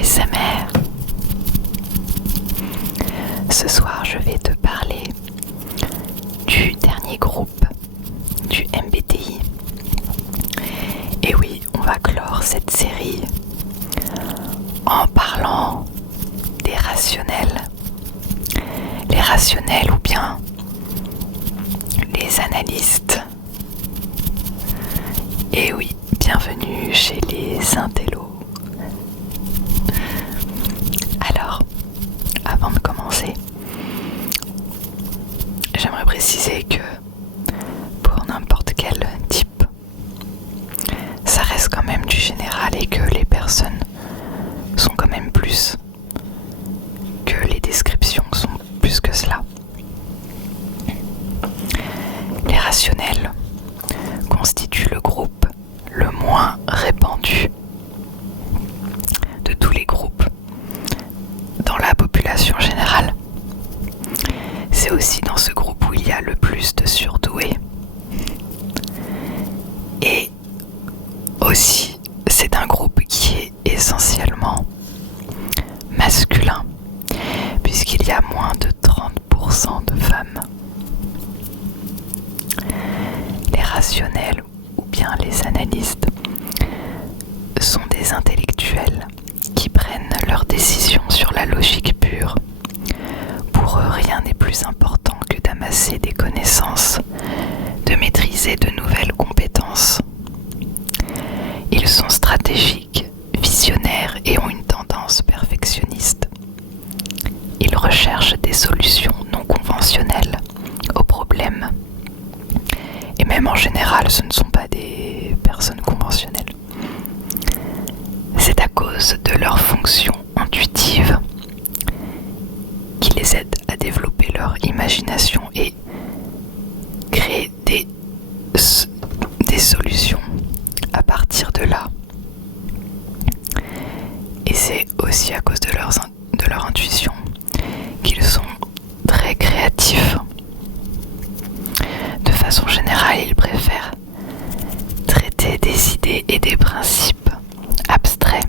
ASMR. Ce soir, je vais te parler du dernier groupe du MBTI. Et oui, on va clore cette série en parlant des rationnels. Les rationnels ou bien les analystes. Et oui, bienvenue chez les intellos. Alors, avant de commencer, j'aimerais préciser que pour n'importe quel type, ça reste quand même du général et que les personnes sont quand même plus, que les descriptions sont plus que cela. Les rationnels constituent le groupe le moins répandu de tous les groupes dans la population générale. C'est aussi dans ce groupe où il y a le plus de surdoués. Et aussi, c'est un groupe qui est essentiellement masculin, puisqu'il y a moins de 30% de femmes. Les rationnels ou bien les analystes sont des intellectuels qui prennent leurs décisions sur la logique pure. Pour eux, rien n'est plus important que d'amasser des connaissances, de maîtriser de nouvelles compétences. Ils sont stratégiques, visionnaires et ont une tendance perfectionniste. Ils recherchent des solutions non conventionnelles aux problèmes. Et même en général, ce ne sont pas des personnes conventionnelles. C'est à cause de leur fonction intuitive qui les aide à développer leur imagination et créer des solutions à partir de là. Et c'est aussi à cause de leur intuition qu'ils sont très créatifs. De façon générale, ils préfèrent traiter des idées et des principes abstraits.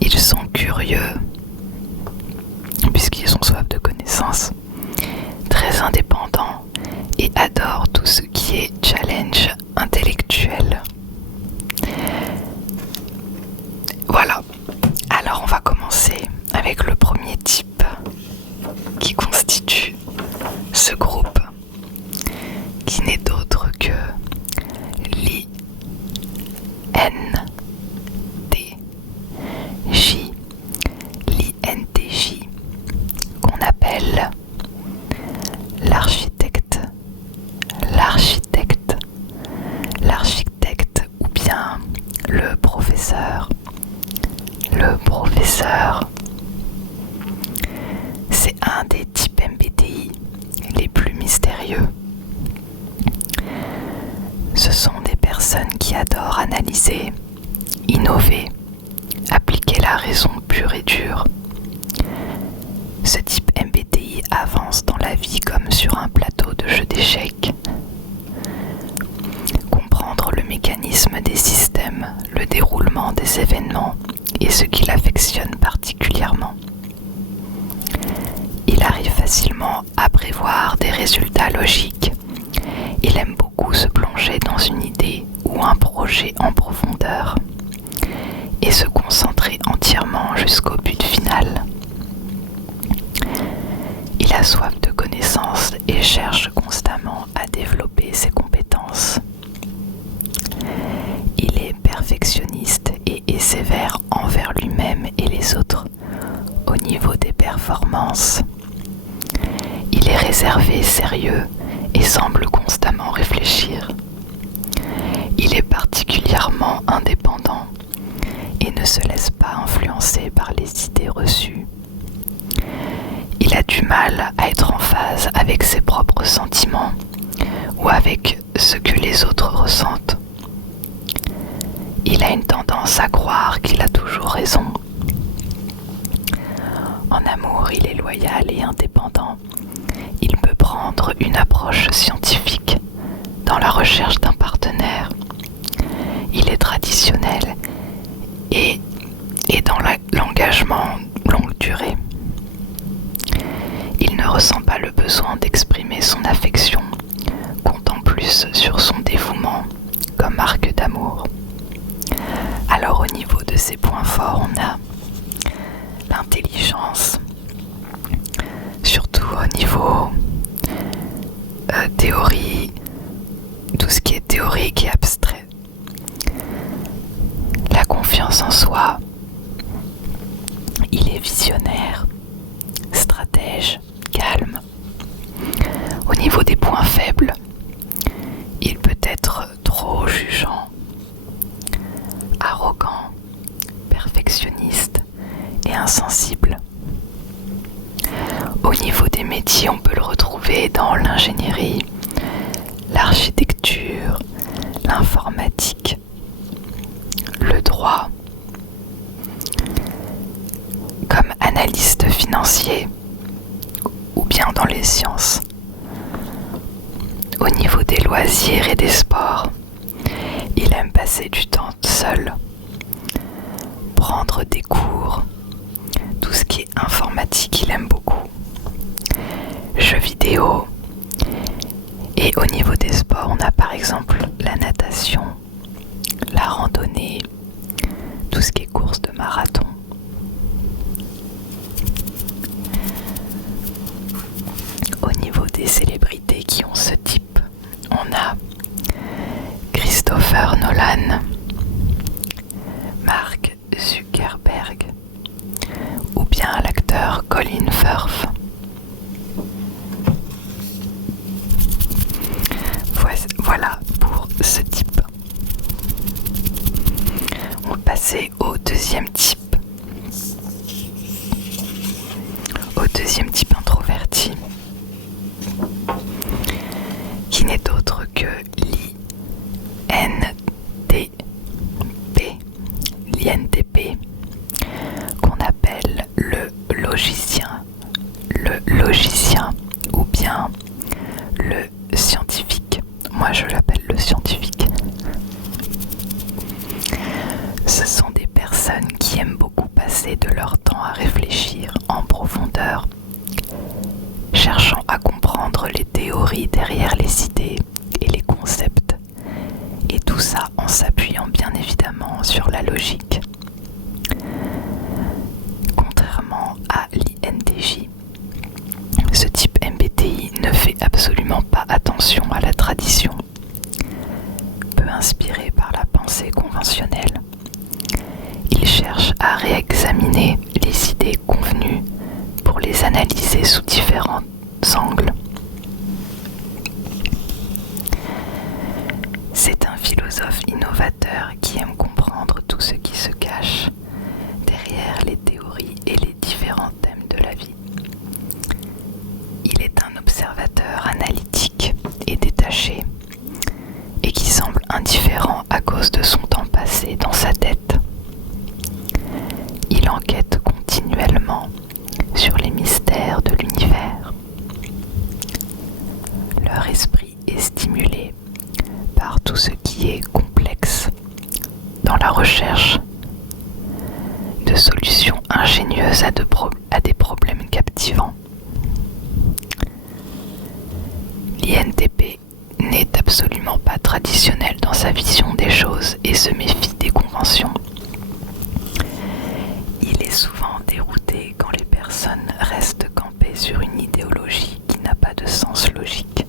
Ils sont curieux, puisqu'ils ont soif de connaissances, très indépendants et adorent tout ce qui est challenge intellectuel. Voilà, alors on va commencer avec le premier type qui constitue ce groupe, qui n'est d'autre que l'INTJ, qu'on appelle l'architecte ou bien le professeur. Le professeur, c'est un des types MBTI les plus mystérieux. Ce sont des personnes qui adorent analyser, innover, appliquer la raison pure et dure. Ce type MBTI avance dans la vie comme sur un plateau de jeu d'échecs. Comprendre le mécanisme des systèmes, le déroulement des événements est ce qu'il affectionne particulièrement. Il arrive facilement à prévoir des résultats logiques. Il aime beaucoup se plonger dans une idée ou un projet en profondeur et se concentrer entièrement jusqu'au but final. Il a soif de connaissances et cherche constamment à développer ses compétences. Il est perfectionniste et est sévère envers lui-même et les autres au niveau des performances. Il est réservé, sérieux et semble constamment réfléchir. Il est particulièrement indépendant et ne se laisse pas influencer par les idées reçues. Il a du mal à être en phase avec ses propres sentiments ou avec ce que les autres ressentent. Il a une tendance à croire qu'il a toujours raison. En amour, il est loyal et indépendant. Il peut prendre une approche scientifique dans la recherche d'un partenaire. Il est traditionnel et dans engagement longue durée. Il ne ressent pas le besoin d'exprimer son affection, comptant plus sur son dévouement comme marque d'amour. Alors au niveau de ses points forts, on a l'intelligence, surtout au niveau théorie, tout ce qui est théorique et abstrait. La confiance en soi, il est visionnaire, stratège, calme. Au niveau des points faibles, il peut être trop jugeant, arrogant, perfectionniste et insensible. Au niveau des métiers, on peut le retrouver dans l'ingénierie, l'architecture, l'informatique, le droit, comme analyste financier ou bien dans les sciences. Au niveau des loisirs et des sports, il aime passer du temps seul, prendre des cours, tout ce qui est informatique, il aime beaucoup. Jeux vidéo. Et au niveau des sports, on a par exemple la natation, la randonnée, tout ce qui est course de marathon. Au niveau des célébrités qui ont ce type, on a Christopher Nolan, Mark Zuckerberg ou bien l'acteur Colin Firth. Voilà pour ce type. On va passer au deuxième type. Au deuxième type introverti, qui n'est autre que l'INTP, qu'on appelle le logicien ou bien le scientifique. Moi je l'appelle le scientifique. Ce sont des personnes qui aiment beaucoup passer de leur temps à réfléchir en profondeur, cherchant à comprendre les théories derrière les idées et les concepts, et tout ça en s'appuyant bien évidemment sur la logique. Contrairement à l'INTJ, ce type MBTI ne fait absolument pas attention à la tradition. Peu inspiré par la pensée conventionnelle, il cherche à réexaminer les idées convenues pour les analyser sous différents angles. C'est un philosophe innovateur qui aime comprendre tout ce qui se cache derrière les théories et les différents thèmes de la vie. Il est un observateur analytique et détaché, et qui semble indifférent à cause de son temps passé dans sa tête. Il enquête continuellement sur les mystères de l'univers. Leur esprit est stimulé par tout ce qui est complexe dans la recherche de solutions ingénieuses à des problèmes captivants. L'INTP n'est absolument pas traditionnel dans sa vision des choses et se méfie des conventions. Il est souvent dérouté quand les personnes restent campées sur une idéologie qui n'a pas de sens logique.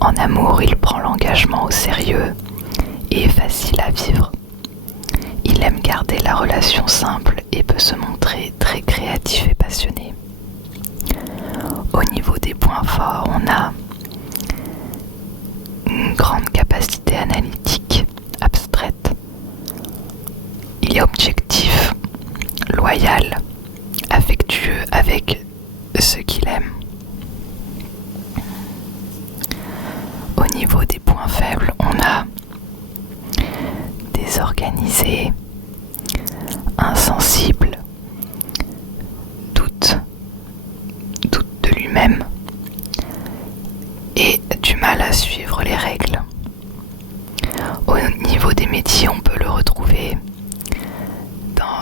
En amour, il prend l'engagement au sérieux et est facile à vivre. Il aime garder la relation simple et peut se montrer très créatif et passionné. Au niveau des points forts, on a une grande capacité analytique, abstraite. Il est objectif, loyal, affectueux avec ceux qu'il aime. Au niveau des points faibles, on a désorganisé, insensible, doute de lui-même et du mal à suivre les règles. Au niveau des métiers, on peut le retrouver dans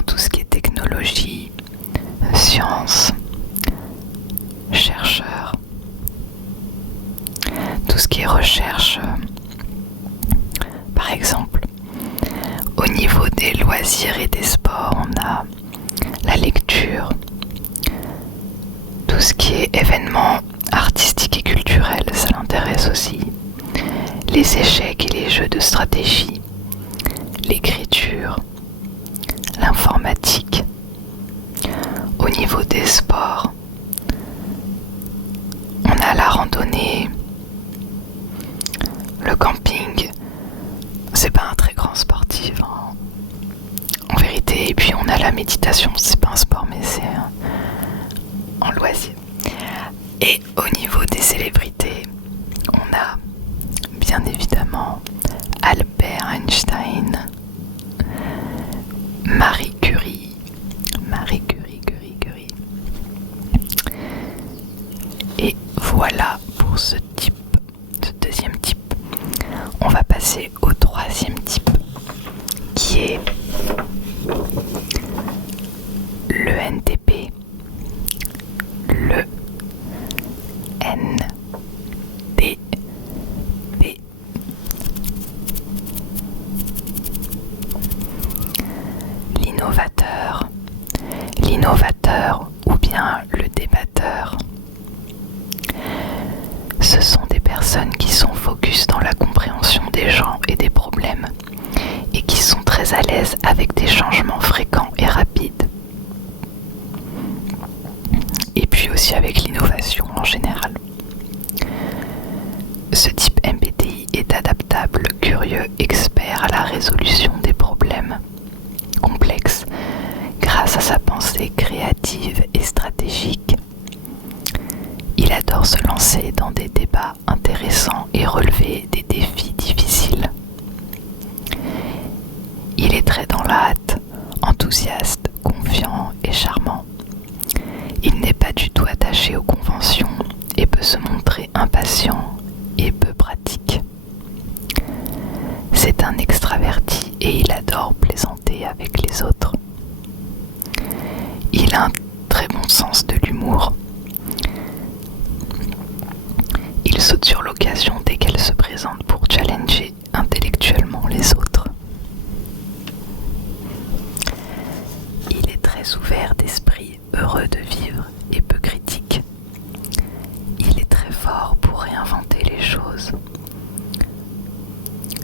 loisirs et des sports, on a la lecture, tout ce qui est événements artistiques et culturels, ça l'intéresse aussi, les échecs et les jeux de stratégie, l'écriture, l'informatique. Au niveau des sports, on a la randonnée, le camping. C'est pas un très grand sportif en vérité. Et puis on a la méditation, c'est pas un sport mais c'est en loisir. Et au niveau des célébrités, on a bien évidemment Albert Einstein, Marie Curie. Et voilà pour ce deuxième type. On va passer au troisième type, qui est le NTP. Le NTP. L'innovateur ou bien le débatteur. Ce sont des personnes qui sont focus dans la compréhension des gens et des problèmes et qui sont très à l'aise avec des changements fréquents et rapides. Et puis aussi avec l'innovation en général. Ce type MBTI est adaptable, curieux, expert à la résolution des problèmes complexes grâce à sa pensée créative et stratégique. Il adore se lancer dans des débats intéressants et relever des défis difficiles. Il est très dans la hâte, enthousiaste, confiant et charmant. Il n'est pas du tout attaché aux conventions et peut se montrer impatient et peu pratique. C'est un extraverti et il adore plaisanter avec les autres. Il a un très bon sens de l'humour. Il saute sur l'occasion dès qu'elle se présente pour challenger intellectuellement les autres. Il est très ouvert d'esprit, heureux de vivre et peu critique. Il est très fort pour réinventer les choses,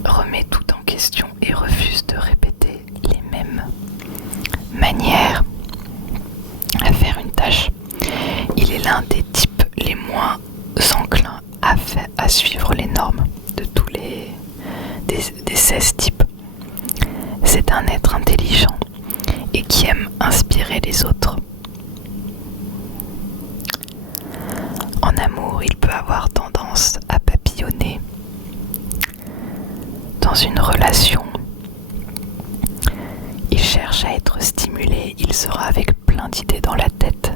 remet tout en question et refuse de répéter les mêmes manières à faire une tâche. Il est l'un des types les moins enclins à suivre les normes de tous des 16 types. C'est un être intelligent et qui aime inspirer les autres. En amour, il peut avoir tendance à papillonner. Dans une relation, il cherche à être stimulé, il sera avec plein d'idées dans la tête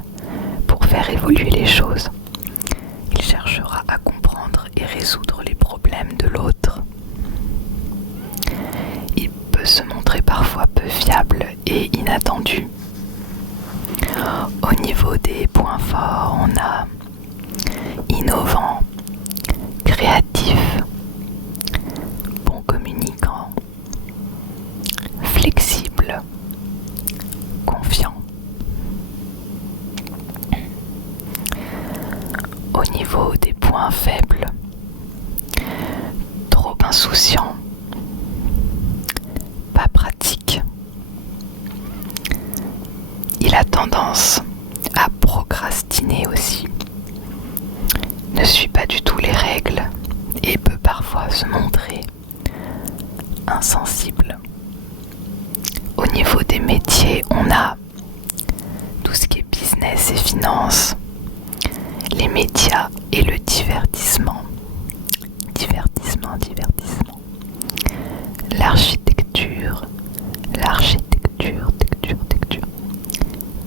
pour faire évoluer les choses. Il cherchera à comprendre et résoudre les problèmes de l'autre. Il peut se montrer parfois peu fiable et inattendu. Au niveau des points forts, on a innovant, créatif, bon communicant, flexible, confiant. Au niveau des points faibles, trop insouciant, pas pratique. Il a tendance à procrastiner aussi, ne suit pas du tout les règles et peut parfois se montrer insensible. Au niveau des métiers, on a tout ce qui est business et finance, les médias et le divertissement. L'architecture,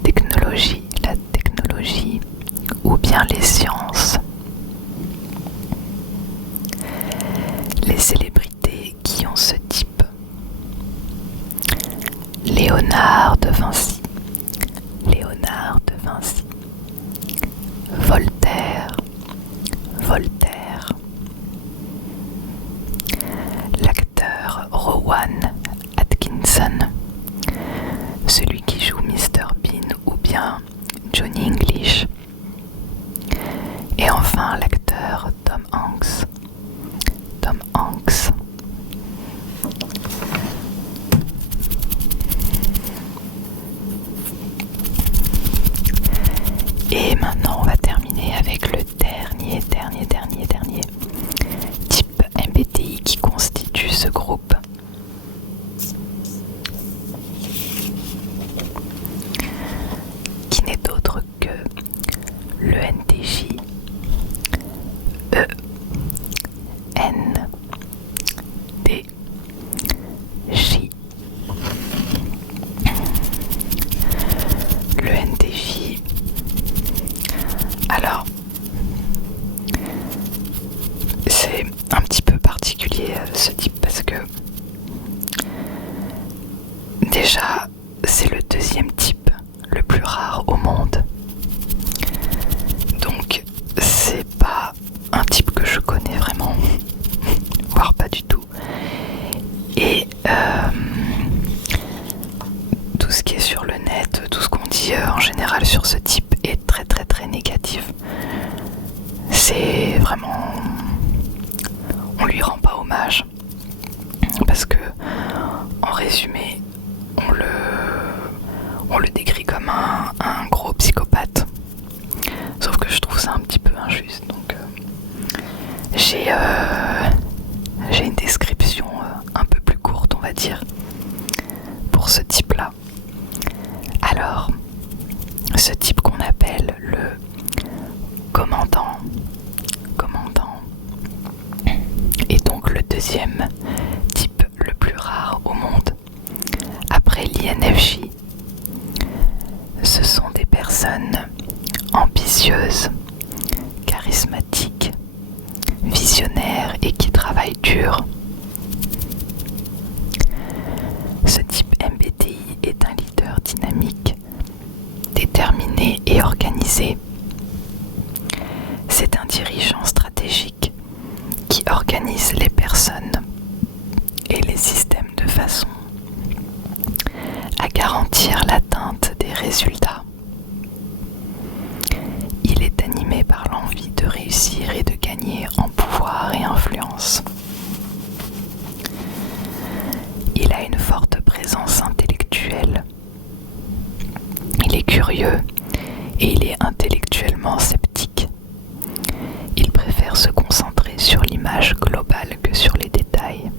technologie, la technologie ou bien les sciences. Les célébrités qui ont ce type. Léonard de Vinci, Voltaire, l'acteur Rowan Atkinson, maintenant on va terminer avec le dernier type MBTI qui constitue ce groupe. Qui n'est autre que le NTJ ENTJ. Le NTJ, alors c'est un petit peu particulier ce type parce que déjà c'est le deuxième type le plus rare au monde, donc c'est pas un type que je connais vraiment, voire pas du tout, et tout ce qui est sur le net, tout ce qu'on dit en général sur ce type est très négatif. C'est vraiment, on lui rend pas hommage parce que en résumé on le décrit comme un gros psychopathe, sauf que je trouve ça un petit peu injuste, donc j'ai une description un peu plus courte, on va dire, pour ce type là. Alors ce type qu'on appelle le commandant est donc le deuxième type le plus rare au monde après l'INFJ. Ce sont des personnes ambitieuses, charismatiques, visionnaires et qui travaillent dur. Ce type MBTI est un leader dynamique, déterminé et organisé. C'est un dirigeant stratégique qui organise les personnes et les systèmes de façon à garantir l'atteinte des résultats. Il est animé par l'envie de réussir et de gagner en pouvoir et influence. Il a une forte présence intellectuelle. Il est curieux et il est intellectuellement sceptique. Il préfère se concentrer sur l'image globale que sur les détails.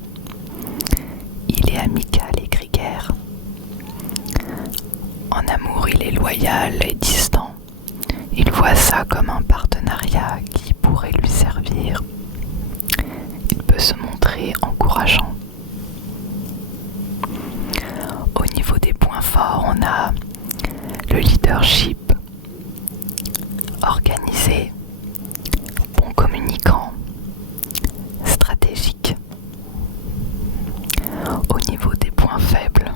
Il est amical et grégaire. En amour, il est loyal et distant. Il voit ça comme un partenariat qui pourrait lui servir. Il peut se montrer encourageant. Au niveau des points forts, on a le leadership, organisé, bon communicant, stratégique. Au niveau des points faibles,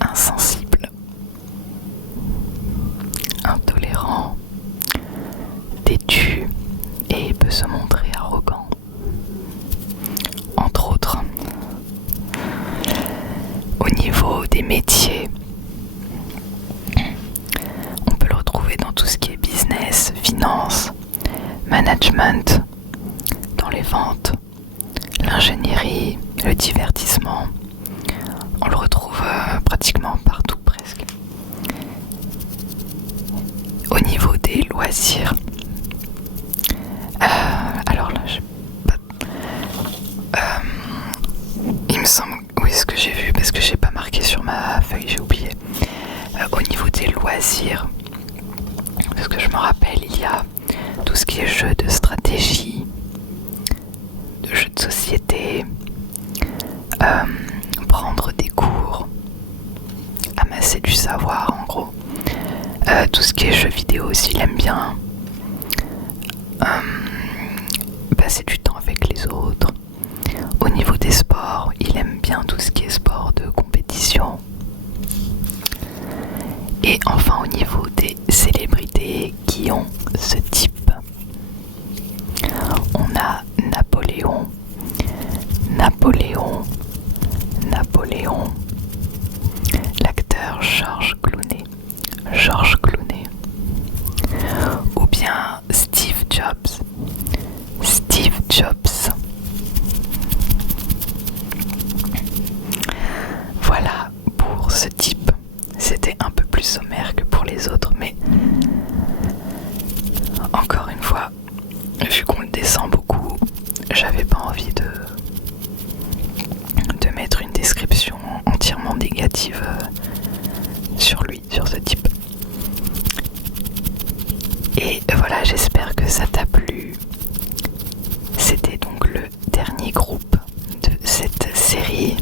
insensible, intolérant, têtu et peut se montrer arrogant, entre autres. Au niveau des métiers, on peut le retrouver dans tout ce qui est business, finance, management, dans les ventes, l'ingénierie, le divertissement. On le retrouve pratiquement partout presque. Au niveau des loisirs, alors là, il me semble, oui, ce que j'ai vu, parce que j'ai pas marqué sur ma feuille, j'ai oublié. Au niveau des loisirs, parce que je me rappelle, il y a tout ce qui est jeu de stratégie, de jeux de société, prendre des cours, amasser du savoir en gros. Tout ce qui est jeux vidéo aussi, il aime bien. Passer du temps avec les autres. Au niveau des sports, il aime bien tout ce qui est sport de compétition. Et enfin au niveau des célébrités qui ont ce type, on a Napoléon, l'acteur Georges Clooney, ou bien Steve Jobs. Voilà pour ce type. C'était un peu plus sommaire que pour les autres. vraiment négatives sur lui, sur ce type. Et voilà, j'espère que ça t'a plu. C'était donc le dernier groupe de cette série.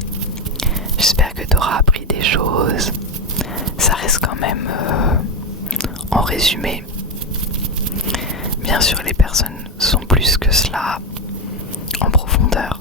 J'espère que tu auras appris des choses. Ça reste quand même en résumé. Bien sûr, les personnes sont plus que cela en profondeur.